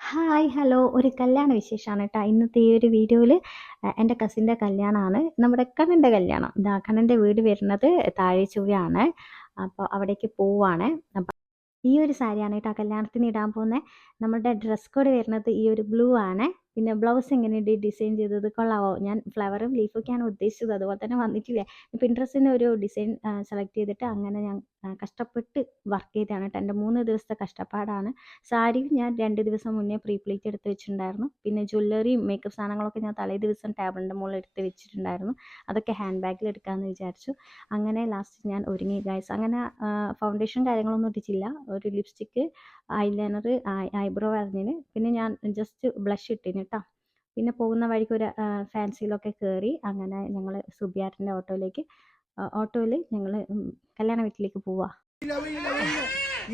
Hi hello, ഒരു കല്യാണ വിശേഷമാണ് കേട്ടോ. ഇന്നത്തെ ഈ ഒരു വീഡിയോയിൽ എൻ്റെ കസിൻ്റെ കല്യാണമാണ്. നമ്മുടെ കണ്ണൻ്റെ കല്യാണം. ഇതാ കണ്ണൻ്റെ വീട് വരുന്നത് താഴെ ചൊവ്വയാണ്. അപ്പോൾ അവിടേക്ക് പോവാണ്. അപ്പം ഈ ഒരു സാരിയാണ് കേട്ടോ കല്യാണത്തിന് ഇടാൻ പോകുന്നത്. നമ്മുടെ ഡ്രസ് കോഡ് വരുന്നത് ഈ ഒരു ബ്ലൂ ആണ്. പിന്നെ ബ്ലൗസ് എങ്ങനെയുണ്ട് ഡിസൈൻ ചെയ്തത് കൊള്ളാവോ? ഞാൻ ഫ്ലവറും ലീഫൊക്കെയാണ് ഉദ്ദേശിച്ചത്, അതുപോലെ തന്നെ വന്നിട്ടില്ലേ. പിൻട്രസ്റ്റിന് ഒരു ഡിസൈൻ സെലക്ട് ചെയ്തിട്ട് അങ്ങനെ ഞാൻ കഷ്ടപ്പെട്ട് വർക്ക് ചെയ്തതാണ് കേട്ടോ. എൻ്റെ 3 ദിവസത്തെ കഷ്ടപ്പാടാണ്. സാരിയും ഞാൻ 2 ദിവസം മുന്നേ പ്ലീറ്റ് എടുത്ത് വെച്ചിട്ടുണ്ടായിരുന്നു. പിന്നെ ജ്വല്ലറിയും മേക്കപ്പ് സാധനങ്ങളൊക്കെ ഞാൻ തലേ ദിവസം ടേബിളിൻ്റെ മുകളിൽ എടുത്ത് വെച്ചിട്ടുണ്ടായിരുന്നു. അതൊക്കെ ഹാൻഡ് ബാഗിൽ എടുക്കാമെന്ന് വിചാരിച്ചു. അങ്ങനെ ലാസ്റ്റ് ഞാൻ ഒരുങ്ങി ഗൈസ്. അങ്ങനെ ഫൗണ്ടേഷൻ കാര്യങ്ങളൊന്നും ഇട്ടിട്ടില്ല. ഒരു ലിപ്സ്റ്റിക്ക്, ഐലൈനർ, ഐബ്രോ വരഞ്ഞിന്. പിന്നെ ഞാൻ ജസ്റ്റ് ബ്ലഷ് ഇട്ടിന് കേട്ടോ. പിന്നെ പോകുന്ന വഴിക്ക് ഒരു ഫാൻസിയിലൊക്കെ കയറി. അങ്ങനെ ഞങ്ങൾ സുബിയാട്ടിൻ്റെ ഓട്ടോയിൽ ഞങ്ങൾ കല്യാണ വീട്ടിലേക്ക് പോവാ.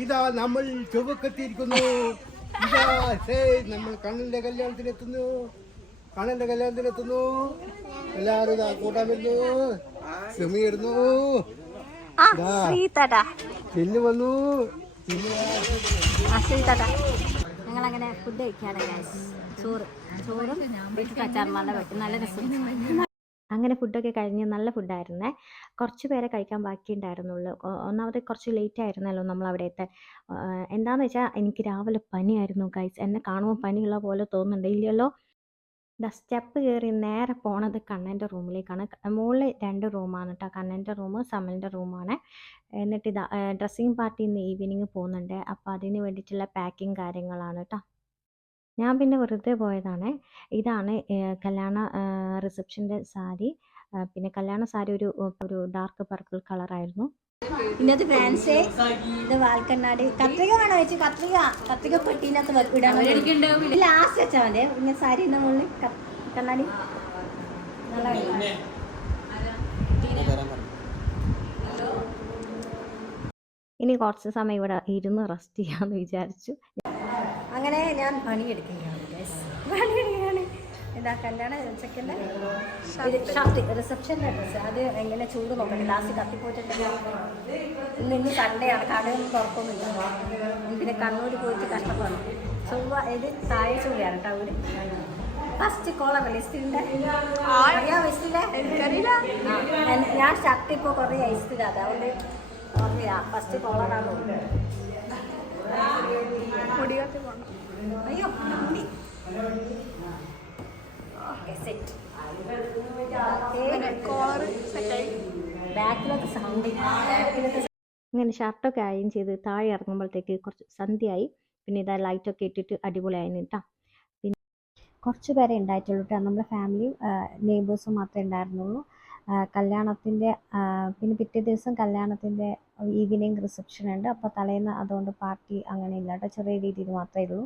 ഇതാ നമ്മൾ ചുവക്കെത്തിയിരിക്കുന്നു. ഇതാ നമ്മൾ കണ്ണന്റെ കല്യാണത്തിനെത്തുന്നു. എല്ലാവരും ഇതാ കൂട്ടാൻ വരുന്നു. സെമി ഇടുന്നു. ചില്ല് വന്നു. ഞങ്ങളങ്ങനെ ഫുഡ് കഴിക്കുകയാണ് ഗൈസ്. ചോറും അച്ചാറും നല്ല രസം. അങ്ങനെ ഫുഡൊക്കെ കഴിഞ്ഞ് നല്ല ഫുഡായിരുന്നേ. കുറച്ച് പേരെ കഴിക്കാൻ ബാക്കിയുണ്ടായിരുന്നുള്ളൂ. ഒന്നാമത് കുറച്ച് ലേറ്റ് ആയിരുന്നല്ലോ നമ്മൾ അവിടെ എത്താൻ. എന്താണെന്ന് വെച്ചാൽ എനിക്ക് രാവിലെ പനിയായിരുന്നു ഗൈസ്. എന്നെ കാണുമ്പോൾ പനിയുള്ള പോലെ തോന്നുന്നുണ്ട്, ഇല്ലല്ലോ. സ്റ്റെപ്പ് കയറി നേരെ പോണത് കണ്ണൻ്റെ റൂമിലേക്കാണ്. മുകളിൽ 2 റൂമാണ് കേട്ടോ. കണ്ണൻ്റെ റൂം, സമലിൻ്റെ റൂമാണ്. എന്നിട്ട് ഇതാ ഡ്രസ്സിങ് പാർട്ടി ഇന്ന് ഈവനിങ് പോകുന്നുണ്ട്. അപ്പോൾ അതിന് വേണ്ടിയിട്ടുള്ള പാക്കിങ് കാര്യങ്ങളാണ് കേട്ടോ. ഞാൻ പിന്നെ വെറുതെ പോയതാണ്. ഇതാണ് കല്യാണ റിസപ്ഷൻ്റെ സാരി. പിന്നെ കല്യാണ സാരി ഒരു ഡാർക്ക് പർപ്പിൾ കളറായിരുന്നു. ഇന്നത്തെ ഫാൻസി ഇത് വാൽക്കണ്ണാടി. കത്രിക വേണോ വെച്ച് കത്രിക പെട്ടിനകത്ത് ഇടണം. ലാസ്റ്റ് വെച്ചാൽ മതി. ഇങ്ങനെ സാരി മുകളിൽ കണ്ണാടി ഇനി കുറച്ച് സമയം ഇവിടെ ഇരുന്ന് റെസ്റ്റ് ചെയ്യാമെന്ന് വിചാരിച്ചു. അങ്ങനെ ഞാൻ പണിയെടുക്കുകയാണ്. ഇതാ കല്യാണ ചെക്കൻ്റെ ഷർട്ട്, റിസപ്ഷൻ്റെ ഡ്രസ്സ്. അത് എങ്ങനെ ചൂട് നോക്കണം. ലാസ്റ്റ് കത്തിപ്പോയിട്ടുണ്ടെങ്കിൽ ഇന്ന് സൺഡേ ആണ്, കടയൊന്നും തുറക്കൊന്നുമില്ല. പിന്നെ കണ്ണൂർ പോയിട്ട് കഷ്ടപ്പെടണം. ഇത് താഴെ ചൊവ്വയാണ് കേട്ടോ വീട്. ഫസ്റ്റ് കോളർ ലിസ്റ്റിൻ്റെ അറിയാം. വെസ്റ്റിലെ എനിക്കറിയില്ല. ഞാൻ ഷർട്ട് ഇപ്പോൾ കുറേ ഐസ്റ്റില്ല, അതുകൊണ്ട് ഓർമ്മയില്ല. ഫസ്റ്റ് കോളറാണ്. അയ്യോ സെറ്റ് ബാക്കിലൊക്കെ സൗണ്ട്. ഇങ്ങനെ ഷർട്ടൊക്കെ അയൺ ചെയ്ത് താഴെ ഇറങ്ങുമ്പോഴത്തേക്ക് കുറച്ച് സന്ധ്യയായി. പിന്നെ ഇതാ ലൈറ്റൊക്കെ ഇട്ടിട്ട് അടിപൊളിയായിരുന്നു കേട്ടോ. പിന്നെ കുറച്ച് പേരെ ഉണ്ടായിട്ടുള്ളൂ കേട്ടോ. നമ്മുടെ ഫാമിലിയും നെയ്ബേഴ്സും മാത്രമേ ഉണ്ടായിരുന്നുള്ളൂ. കല്യാണത്തിൻ്റെ പിന്നെ പിറ്റേ ദിവസം കല്യാണത്തിൻ്റെ ഈവനിങ് റിസപ്ഷൻ ഉണ്ട്. അപ്പോൾ തലേന്ന് അതുകൊണ്ട് പാർട്ടി അങ്ങനെ ഇല്ല കേട്ടോ. ചെറിയ രീതിയിൽ മാത്രമേ ഉള്ളൂ.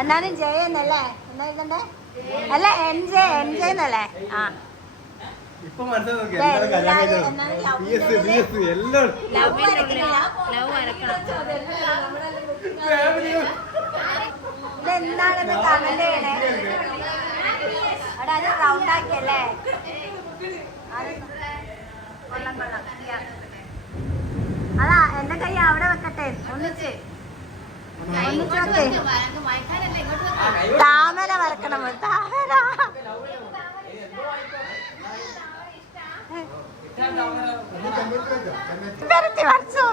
എന്നാലും ജയ എന്നല്ലേ എന്നാ ഇതണ്ടേ? അല്ല എൻജോയ് എന്നല്ലേ? ഇതെന്താണെന്ന് കമന്റ് ചെയ്യണേ. അവിടെ അത് റൗണ്ട് ആക്കിയല്ലേ? അതാ എന്റെ കൈ അവിടെ വെക്കട്ടെ. ഒന്നിച്ച് താമര വരക്കണം. താമര വരച്ചു.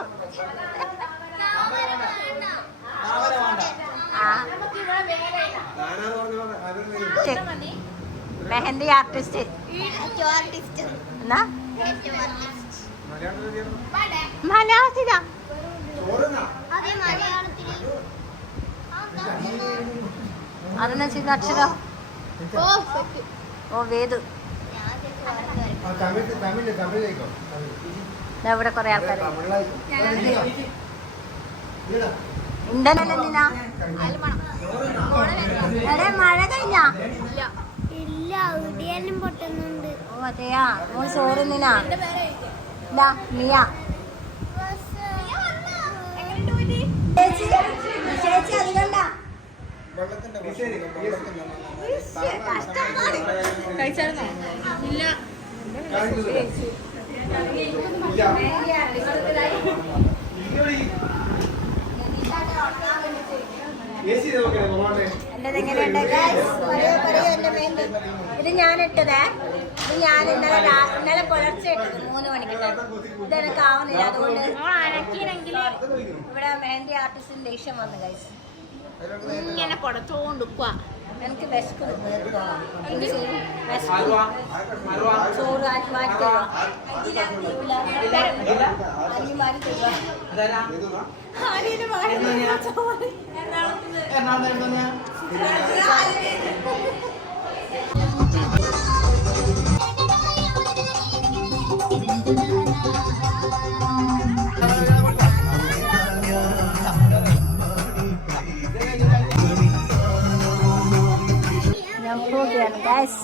മെഹന്തി ആർട്ടിസ്റ്റ് എന്നാ മലയാളത്തിലാ? അതെന്നാ ചെയ്യുന്ന അക്ഷരം? ഓ വേദു. ഇവിടെ കൊറേ ആൾക്കാർ ഉണ്ടല്ലോ. മഴ കഴിഞ്ഞാ? ഇല്ല, ഇടിയെല്ലാം പൊട്ടുന്നുണ്ട്. ഓ അതെയാ. മോൾ ചോറ് നിന്നാ? മിയ ചേച്ചി അതുകൊണ്ടാ കഴിച്ചായിരുന്നോ? ഇല്ല. എൻ്റെ എങ്ങനെയുണ്ട് എൻ്റെ മെയിൻ്റെ ഇത് ഞാനിട്ടതേ. ഇത് ഞാൻ ഇന്നലെ പുലർച്ചെ ഇട്ടത് 3 മണിക്കുണ്ടായിരുന്നു. ഇതെനിക്ക് ആവുന്നില്ല, അതുകൊണ്ട് ഇവിടെ മെഹന്തി ആർട്ടിസ്റ്റിന്റെ ദേഷ്യം വന്നു ഗൈസ്. ഇങ്ങനെ കൊടുത്തോണ്ടിക്കുക. എനിക്ക് വിശക്കുന്നു, ചോറ് ആറ്റി മാറ്റി തരുക, അരി മാറ്റി തരുക, അരിയിൽ മാറ്റി തരുക ചോറ്. ഞാൻ പോവുകയാണ് ഗൈസ്.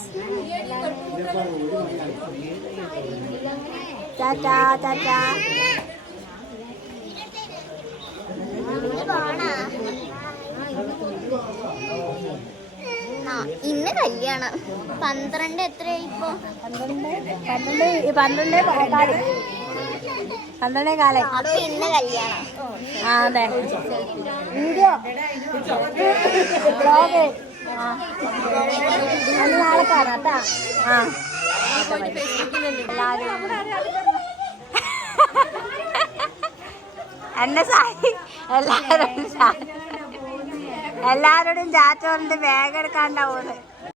ടാറ്റാ ടാറ്റാ. ഇന്ന് കല്യാണം 12 എത്രയായി ഇപ്പൊ? 12 അപ്പൊ ഇന്ന് കല്യാണം. ആ അതെ, വീഡിയോ ബ്ലോഗ് നാളെ കാണാം കേട്ടാ. ആ എന്നെ സായി എല്ലാവരോടും ചാറ്റോറിന്റെ ബാഗ് എടുക്കാണ്ടാവുന്നത്.